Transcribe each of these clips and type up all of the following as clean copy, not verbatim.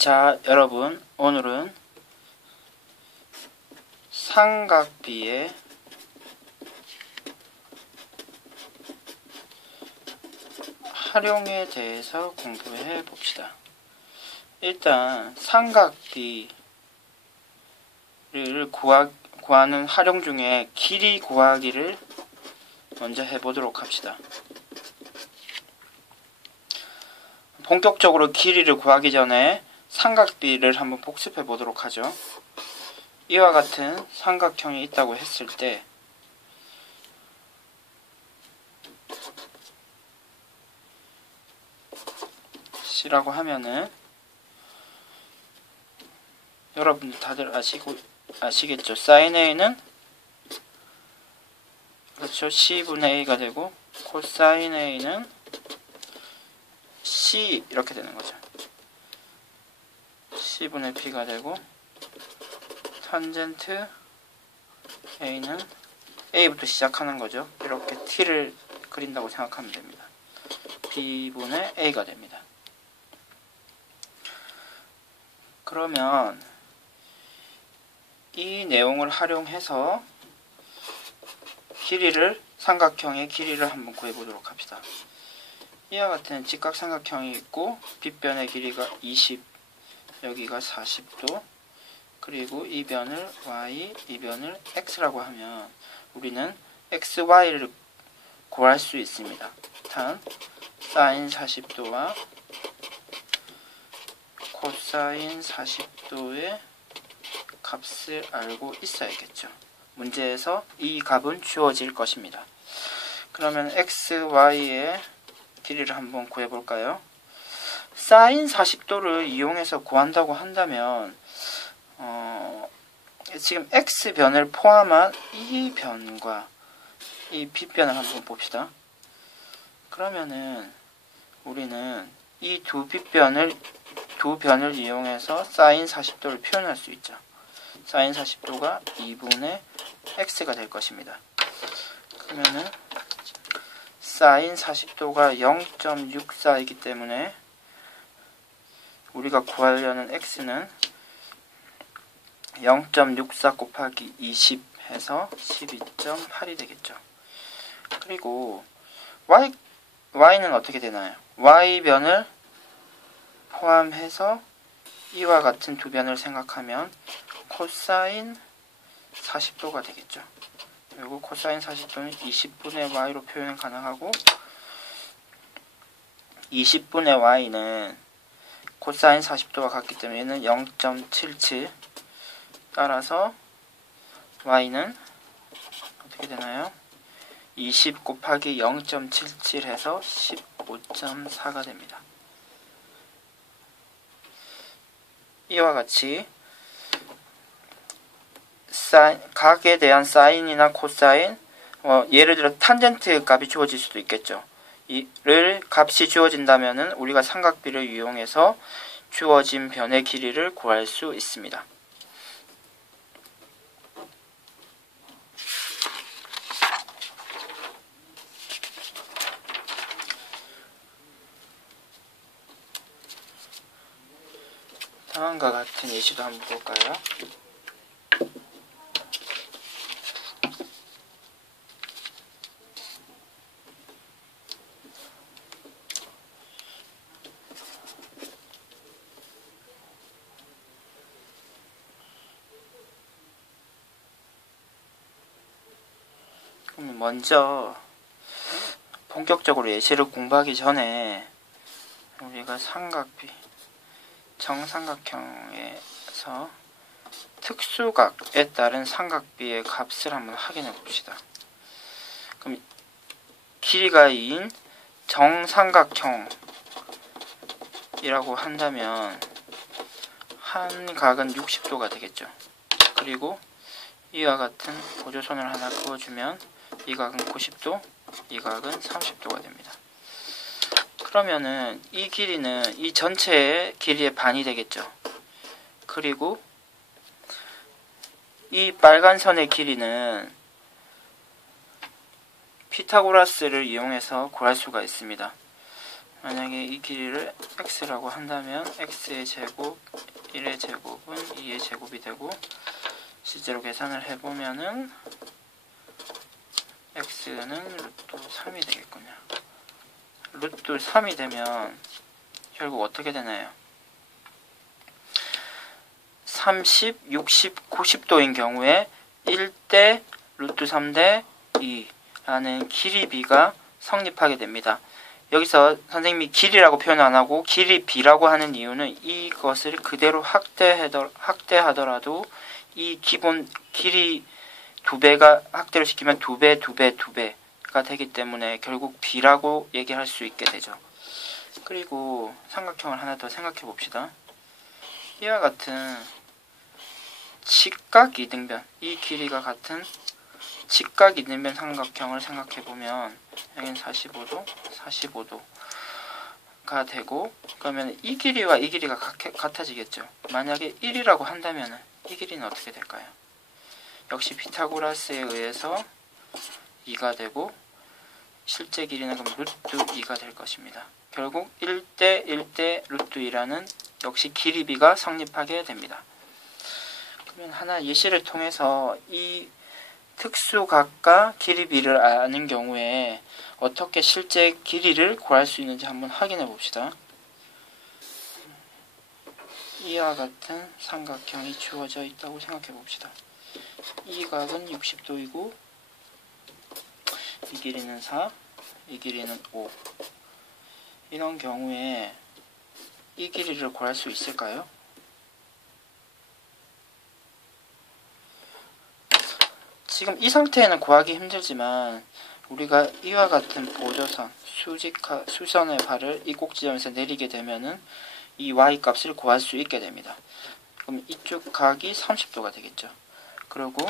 자, 여러분, 오늘은 삼각비의 활용에 대해서 공부해 봅시다. 일단 삼각비를 구하는 활용 중에 길이 구하기를 먼저 해보도록 합시다. 본격적으로 길이를 구하기 전에 삼각비를 한번 복습해 보도록 하죠. 이와 같은 삼각형이 있다고 했을 때 C라고 하면은 여러분들 다들 아시겠죠? sin A는 그렇죠. C분의 A가 되고 코사인 A는 C 이렇게 되는 거죠. C분의 B가 되고 탄젠트 A는 A부터 시작하는 거죠. 이렇게 T를 그린다고 생각하면 됩니다. B분의 A가 됩니다. 그러면 이 내용을 활용해서 삼각형의 길이를 한번 구해보도록 합시다. 이와 같은 직각삼각형이 있고 빗변의 길이가 20, 여기가 40도, 그리고 이 변을 y, 이 변을 x라고 하면 우리는 xy를 구할 수 있습니다. 단 sin 40도와 코사인 40도의 값을 알고 있어야겠죠. 문제에서 이 값은 주어질 것입니다. 그러면 xy의 길이를 한번 구해볼까요? sin 40도를 이용해서 구한다고 한다면 지금 x변을 포함한 이 변과 이 빗변을 한번 봅시다. 그러면은 우리는 이 두 변을 이용해서 sin 40도를 표현할 수 있죠. sin 40도가 2분의 x가 될 것입니다. 그러면은 sin 40도가 0.64이기 때문에 우리가 구하려는 x는 0.64 곱하기 20 해서 12.8이 되겠죠. 그리고 y는 어떻게 되나요? y변을 포함해서 이와 같은 두 변을 생각하면 코사인 40도가 되겠죠. 그리고 코사인 40도는 20분의 y로 표현 가능하고 20분의 y는 코사인 40도와 같기 때문에 얘는 0.77 따라서 y는 어떻게 되나요? 20 곱하기 0.77 해서 15.4가 됩니다. 이와 같이 각에 대한 사인이나 코사인, 예를 들어 탄젠트 값이 주어질 수도 있겠죠. 이를 값이 주어진다면은 우리가 삼각비를 이용해서 주어진 변의 길이를 구할 수 있습니다. 다음과 같은 예시도 한번 볼까요? 그럼 먼저 본격적으로 예시를 공부하기 전에 우리가 정삼각형에서 특수각에 따른 삼각비의 값을 한번 확인해 봅시다. 그럼 길이가 2인 정삼각형이라고 한다면 한 각은 60도가 되겠죠. 그리고 이와 같은 보조선을 하나 그어주면 이 각은 90도, 이 각은 30도가 됩니다. 그러면은 이 길이는 이 전체의 길이의 반이 되겠죠. 그리고 이 빨간 선의 길이는 피타고라스를 이용해서 구할 수가 있습니다. 만약에 이 길이를 x라고 한다면 x의 제곱 1의 제곱은 2의 제곱이 되고, 실제로 계산을 해보면은 x는 루트 3이 되겠군요. 루트 3이 되면 결국 어떻게 되나요? 30, 60, 90도인 경우에 1대 루트 3대 2라는 길이 b가 성립하게 됩니다. 여기서 선생님이 길이라고 표현 안 하고 길이 b라고 하는 이유는 이것을 그대로 확대하더라도 이 기본 길이 2배가 확대를 시키면 2배, 2배, 2배가 되기 때문에 결국 b라고 얘기할 수 있게 되죠. 그리고 삼각형을 하나 더 생각해 봅시다. 이와 같은 직각 이등변, 이 길이가 같은 직각 이등변 삼각형을 생각해 보면 여기는 45도, 45도가 되고, 그러면 이 길이와 이 길이가 같아지겠죠. 만약에 1이라고 한다면 이 길이는 어떻게 될까요? 역시 피타고라스에 의해서 2가 되고, 실제 길이는 그럼 루트 2가 될 것입니다. 결국 1대 1대 루트 2라는 역시 길이 b가 성립하게 됩니다. 그러면 하나 예시를 통해서 이 특수각과 길이 b를 아는 경우에 어떻게 실제 길이를 구할 수 있는지 한번 확인해 봅시다. 이와 같은 삼각형이 주어져 있다고 생각해 봅시다. 이 각은 60도이고 이 길이는 4, 이 길이는 5. 이런 경우에 이 길이를 구할 수 있을까요? 지금 이 상태에는 구하기 힘들지만 우리가 이와 같은 보조선, 수선의 발을 이 꼭지점에서 내리게 되면은 이 y 값을 구할 수 있게 됩니다. 그럼 이쪽 각이 30도가 되겠죠. 그리고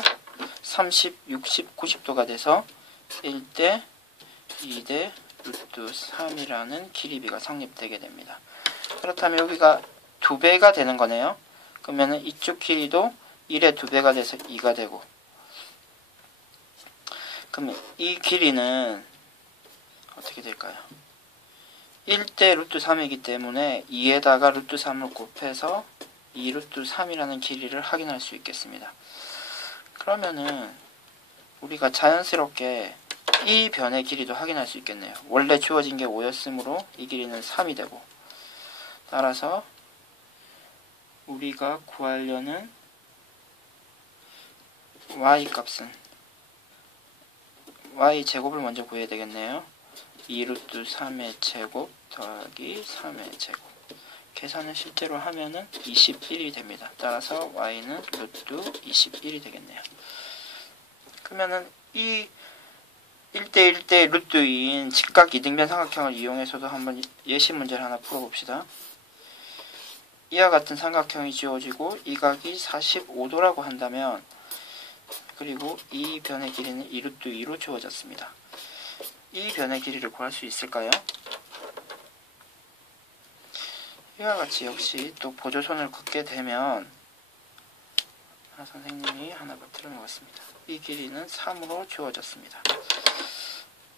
30, 60, 90도가 돼서 1대 2대 루트 3이라는 길이 b가 성립되게 됩니다. 그렇다면 여기가 2배가 되는 거네요. 그러면 이쪽 길이도 1의 2배가 돼서 2가 되고, 그러면 이 길이는 어떻게 될까요? 1대 루트 3이기 때문에 2에다가 루트 3을 곱해서 2 루트 3이라는 길이를 확인할 수 있겠습니다. 그러면은 우리가 자연스럽게 이 변의 길이도 확인할 수 있겠네요. 원래 주어진 게 5였으므로 이 길이는 3이 되고, 따라서 우리가 구하려는 y 값은 y 제곱을 먼저 구해야 되겠네요. 2 루트 3의 제곱 더하기 3의 제곱. 계산을 실제로 하면은 21이 됩니다. 따라서 y는 루트 21이 되겠네요. 그러면은 이 1대 1대 루트 2인 직각 이등변 삼각형을 이용해서도 한번 예시 문제를 하나 풀어봅시다. 이와 같은 삼각형이 지어지고 이 각이 45도라고 한다면, 그리고 이 변의 길이는 2 루트 2로 주어졌습니다. 이 변의 길이를 구할 수 있을까요? 이와 같이 역시 또 보조선을 긋게 되면 선생님이 하나 더 틀어놓았습니다. 이 길이는 3으로 주어졌습니다.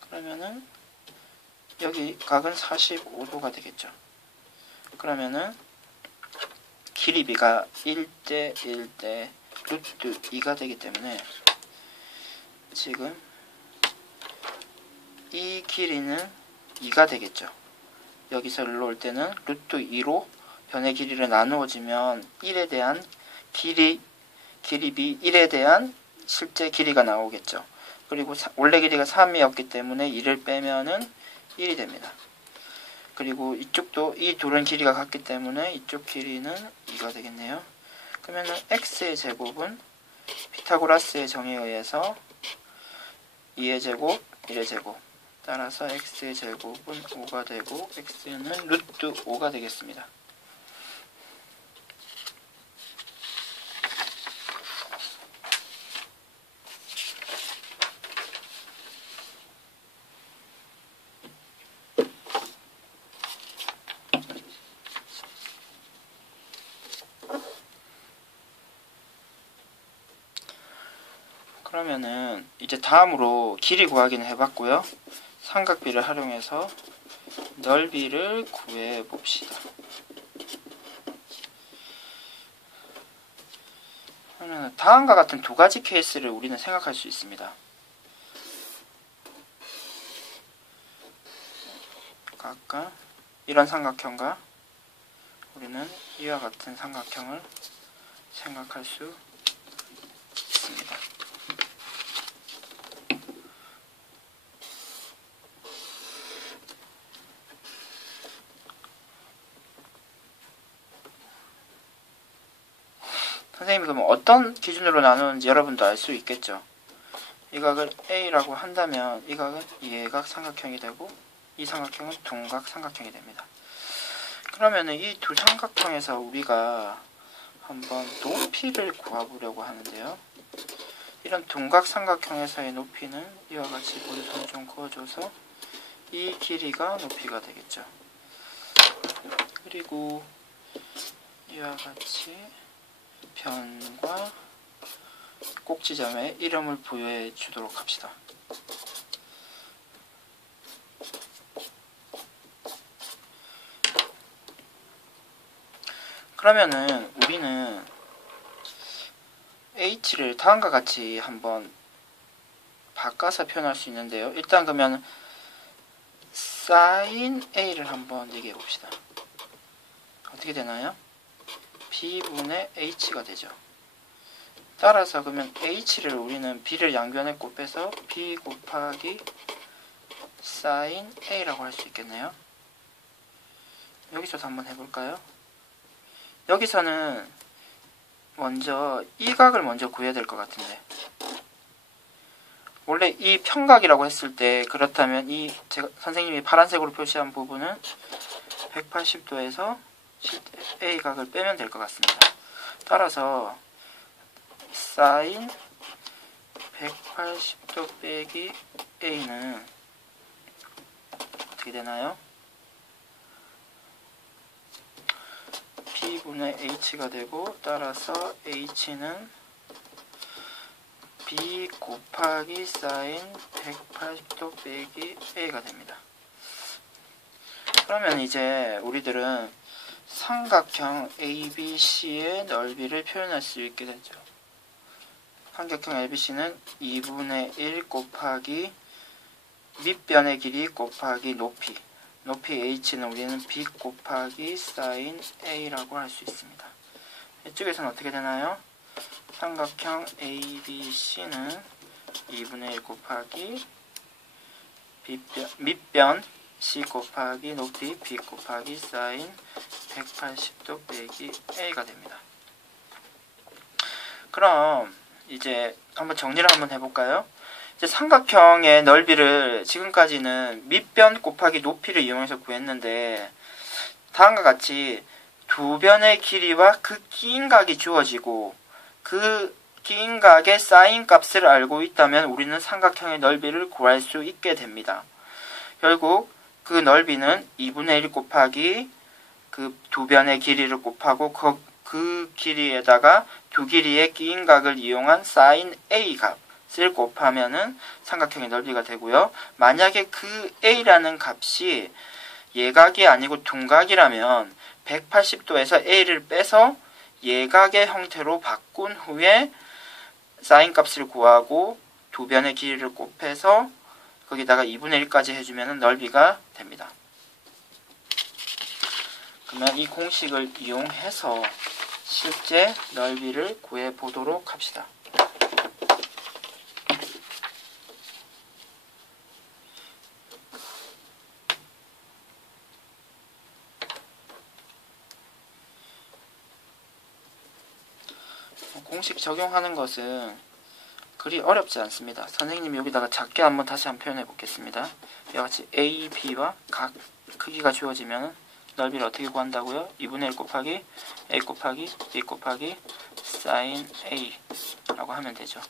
그러면은 여기 각은 45도가 되겠죠. 그러면은 길이 b가 1대 1대 루트 2가 되기 때문에 지금 이 길이는 2가 되겠죠. 여기서 일로 올 때는 루트 2로 변의 길이를 나누어지면 1에 대한 길이 b 1에 대한 실제 길이가 나오겠죠. 그리고 원래 길이가 3이었기 때문에 2를 빼면은 1이 됩니다. 그리고 이쪽도 이 둘은 길이가 같기 때문에 이쪽 길이는 2가 되겠네요. 그러면은 x의 제곱은 피타고라스의 정의에 의해서 2의 제곱, 1의 제곱. 따라서 x의 제곱은 5가 되고 x는 루트 5가 되겠습니다. 그러면은 이제 다음으로 길이 구하기는 해봤고요. 삼각비를 활용해서 넓이를 구해 봅시다. 다음과 같은 두 가지 케이스를 우리는 생각할 수 있습니다. 각각 이런 삼각형과 우리는 이와 같은 삼각형을 생각할 수 있습니다. 선생님이 그러면 어떤 기준으로 나누는지 여러분도 알 수 있겠죠. 이 각을 A라고 한다면 이 각은 예각 삼각형이 되고 이 삼각형은 둔각 삼각형이 됩니다. 그러면 이 두 삼각형에서 우리가 한번 높이를 구해보려고 하는데요. 이런 둔각 삼각형에서의 높이는 이와 같이 머리손을 좀 그어줘서 이 길이가 높이가 되겠죠. 그리고 이와 같이 변과 꼭지점에 이름을 부여해 주도록 합시다. 그러면은 우리는 h를 다음과 같이 한번 바꿔서 표현할 수 있는데요. 일단 그러면 sin a를 한번 얘기해 봅시다. 어떻게 되나요? b분의 h가 되죠. 따라서 그러면 h를 우리는 b를 양변에 곱해서 b 곱하기 sin a라고 할 수 있겠네요. 여기서도 한번 해볼까요? 여기서는 먼저 이 각을 먼저 구해야 될 것 같은데, 원래 이 평각이라고 했을 때 그렇다면 이 제가 선생님이 파란색으로 표시한 부분은 180도에서 A 각을 빼면 될 것 같습니다. 따라서 sin 180도 빼기 A는 어떻게 되나요? B분의 H가 되고, 따라서 H는 B 곱하기 sin 180도 빼기 A가 됩니다. 그러면 이제 우리들은 삼각형 ABC의 넓이를 표현할 수 있게 되죠. 삼각형 ABC는 2분의 1 곱하기 밑변의 길이 곱하기 높이 H는 우리는 B 곱하기 sin A라고 할 수 있습니다. 이쪽에서는 어떻게 되나요? 삼각형 ABC는 2분의 1 곱하기 밑변 C 곱하기 높이 B 곱하기 sin 180도 빼기 A가 됩니다. 그럼 이제 한번 정리를 한번 해볼까요? 이제 삼각형의 넓이를 지금까지는 밑변 곱하기 높이를 이용해서 구했는데, 다음과 같이 두 변의 길이와 그 낀 각이 주어지고 그 낀 각의 사인 값을 알고 있다면 우리는 삼각형의 넓이를 구할 수 있게 됩니다. 결국 그 넓이는 2분의 1 곱하기 그 두 변의 길이를 곱하고 그 길이에다가 두 길이의 끼인 각을 이용한 sin A 값을 곱하면은 삼각형의 넓이가 되고요. 만약에 그 A라는 값이 예각이 아니고 둔각이라면 180도에서 A를 빼서 예각의 형태로 바꾼 후에 sin 값을 구하고 두 변의 길이를 곱해서 거기다가 2분의 1까지 해주면 넓이가 됩니다. 그러면 이 공식을 이용해서 실제 넓이를 구해보도록 합시다. 공식 적용하는 것은 그리 어렵지 않습니다. 선생님이 여기다가 작게 한번 다시 한번 표현해 보겠습니다. 이와 같이 A, B와 각 크기가 주어지면 넓이를 어떻게 구한다고요? 2분의 1 곱하기 A 곱하기 B 곱하기 sin A 라고 하면 되죠.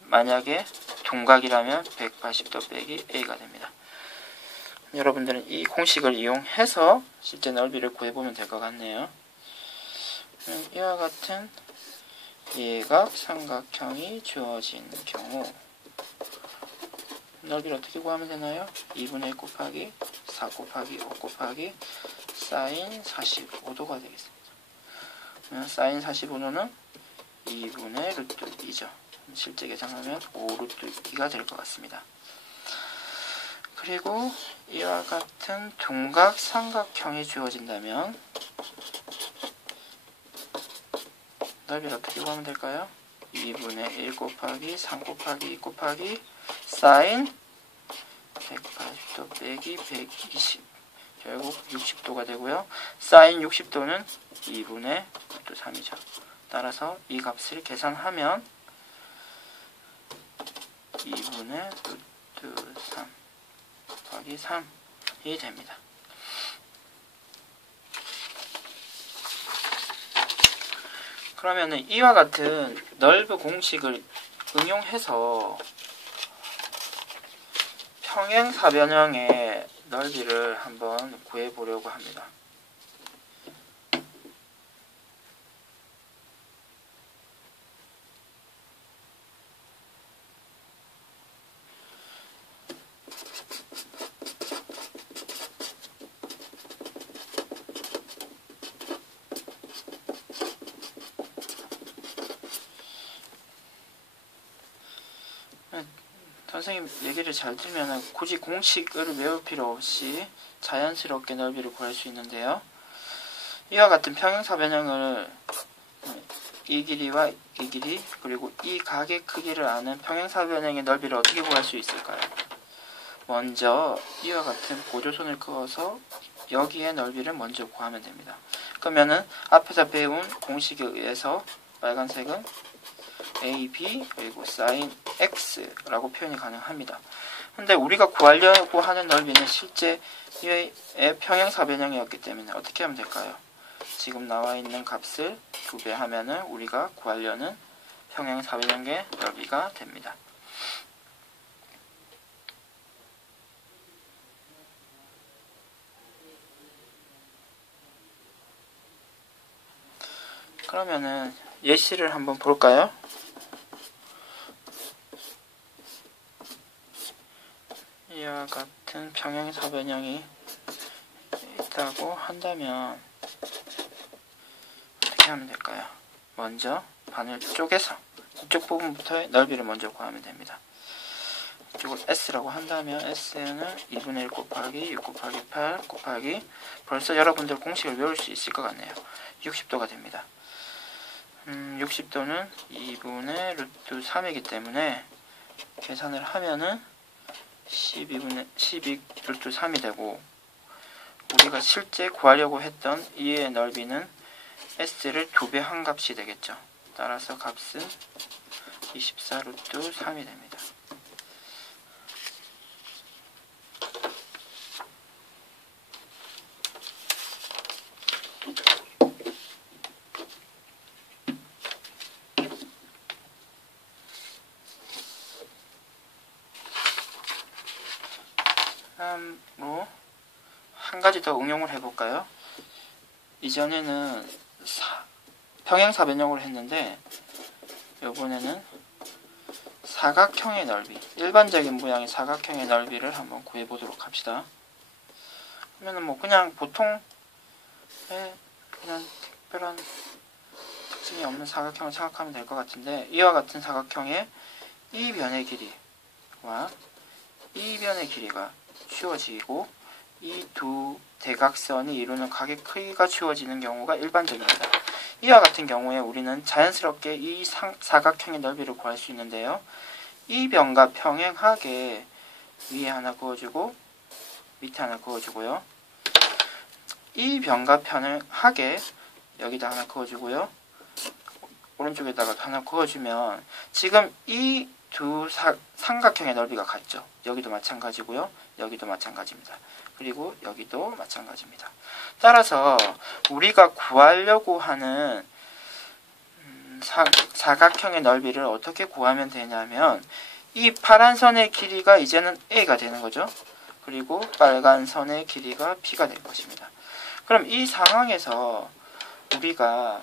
만약에 둔각이라면 180도 빼기 A가 됩니다. 여러분들은 이 공식을 이용해서 실제 넓이를 구해보면 될 것 같네요. 이와 같은 예각 삼각형이 주어진 경우 넓이를 어떻게 구하면 되나요? 2분의 1 곱하기 4 곱하기 5 곱하기 사인 45도가 되겠습니다. 그러면 사인 45도는 2분의 루트 2죠. 실제 계산하면 5 루트 2가 될 것 같습니다. 그리고 이와 같은 둔각 삼각형이 주어진다면 넓이를 어떻게 구하면 될까요? 2분의 1 곱하기 3 곱하기 2 곱하기 사인 180도 빼기 120 결국 60도가 되고요. 사인 60도는 2분의 루트 3이죠. 따라서 이 값을 계산하면 2분의 루트 3 곱하기 3이 됩니다. 그러면은 이와 같은 넓이 공식을 응용해서 평행사변형의 넓이를 한번 구해보려고 합니다. 선생님 얘기를 잘 들으면 굳이 공식을 외울 필요 없이 자연스럽게 넓이를 구할 수 있는데요. 이와 같은 평행사변형을 이 길이와 이 길이 그리고 이 각의 크기를 아는 평행사변형의 넓이를 어떻게 구할 수 있을까요? 먼저 이와 같은 보조선을 그어서 여기의 넓이를 먼저 구하면 됩니다. 그러면은 앞에서 배운 공식에 의해서 빨간색은 a, b 그리고 sin x라고 표현이 가능합니다. 근데 우리가 구하려고 하는 넓이는 실제 의 평행사변형이었기 때문에 어떻게 하면 될까요? 지금 나와 있는 값을 2배 하면은 우리가 구하려는 평행사변형의 넓이가 됩니다. 그러면은 예시를 한번 볼까요? 이와 같은 평행사변형이 있다고 한다면 어떻게 하면 될까요? 먼저 반을 쪼개서 이쪽 부분부터의 넓이를 먼저 구하면 됩니다. 이쪽을 S라고 한다면 S는 2분의 1 곱하기 6 곱하기 8 곱하기 벌써 여러분들 공식을 외울 수 있을 것 같네요. 60도가 됩니다. 60도는 2분의 루트 3이기 때문에 계산을 하면은 12 루트 3이 되고 우리가 실제 구하려고 했던 이의 넓이는 S를 2배 한 값이 되겠죠. 따라서 값은 24 루트 3이 됩니다. 다음으로 한 가지 더 응용을 해볼까요? 이전에는 평행사변형으로 했는데 이번에는 사각형의 넓이, 일반적인 모양의 사각형의 넓이를 한번 구해보도록 합시다. 그러면은 뭐 그냥 보통의 그냥 특별한 특징이 없는 사각형을 생각하면 될 것 같은데 이와 같은 사각형의 이 변의 길이와 이 변의 길이가 주어지고 이 두 대각선이 이루는 각의 크기가 주어지는 경우가 일반적입니다. 이와 같은 경우에 우리는 자연스럽게 이 사각형의 넓이를 구할 수 있는데요. 이 변과 평행하게 위에 하나 그어주고 밑에 하나 그어주고요. 이 변과 평행하게 여기다 하나 그어주고요. 오른쪽에다가 하나 그어주면 지금 이 두 삼각형의 넓이가 같죠. 여기도 마찬가지고요. 여기도 마찬가지입니다. 그리고 여기도 마찬가지입니다. 따라서 우리가 구하려고 하는 사각형의 넓이를 어떻게 구하면 되냐면 이 파란 선의 길이가 이제는 A가 되는 거죠. 그리고 빨간 선의 길이가 B가 될 것입니다. 그럼 이 상황에서 우리가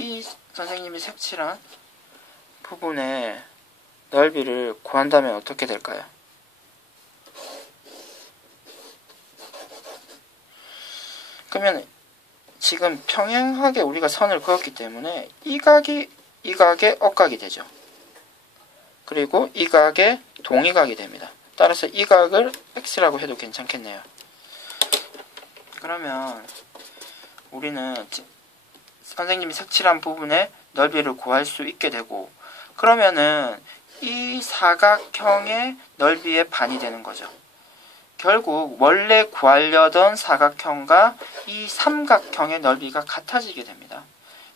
이 선생님이 색칠한 부분의 넓이를 구한다면 어떻게 될까요? 그러면 지금 평행하게 우리가 선을 그었기 때문에 이 각의 억각이 되죠. 그리고 이 각의 동의각이 됩니다. 따라서 이 각을 x라고 해도 괜찮겠네요. 그러면 우리는 선생님이 색칠한 부분의 넓이를 구할 수 있게 되고, 그러면은 이 사각형의 넓이의 반이 되는 거죠. 결국 원래 구하려던 사각형과 이 삼각형의 넓이가 같아지게 됩니다.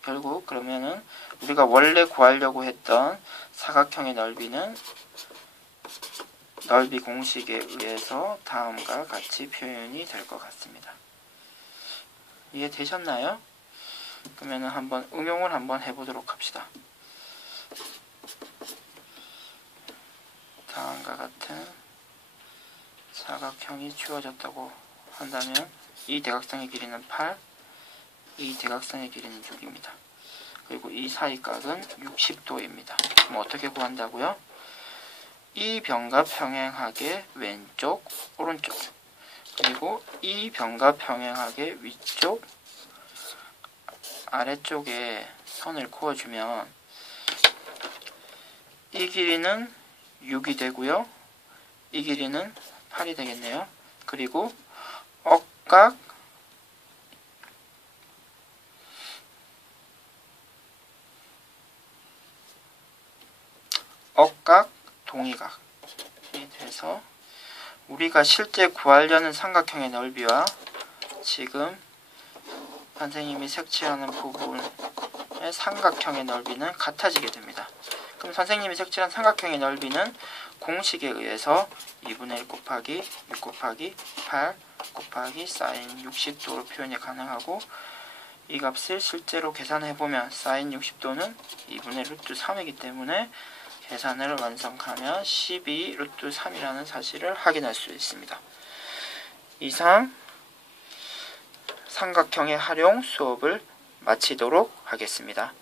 결국 그러면은 우리가 원래 구하려고 했던 사각형의 넓이는 넓이 공식에 의해서 다음과 같이 표현이 될 것 같습니다. 이해되셨나요? 그러면 한번 응용을 한번 해보도록 합시다. 다음과 같은 사각형이 주어졌다고 한다면 이 대각선의 길이는 8, 이 대각선의 길이는 6입니다. 그리고 이 사이 각은 60도입니다. 그럼 어떻게 구한다고요? 이 변과 평행하게 왼쪽, 오른쪽, 그리고 이 변과 평행하게 위쪽, 아래쪽에 선을 그어주면 이 길이는 6이 되고요. 이 길이는 8이 되겠네요. 그리고 억각, 동의각이 돼서 우리가 실제 구하려는 삼각형의 넓이와 지금 선생님이 색칠하는 부분의 삼각형의 넓이는 같아지게 됩니다. 그럼 선생님이 색칠한 삼각형의 넓이는 공식에 의해서 2분의 1 곱하기 6 곱하기 8 곱하기 사인 60도로 표현이 가능하고, 이 값을 실제로 계산해보면 사인 60도는 2분의 루트 3이기 때문에 계산을 완성하면 12 루트 3이라는 사실을 확인할 수 있습니다. 이상 삼각형의 활용 수업을 마치도록 하겠습니다.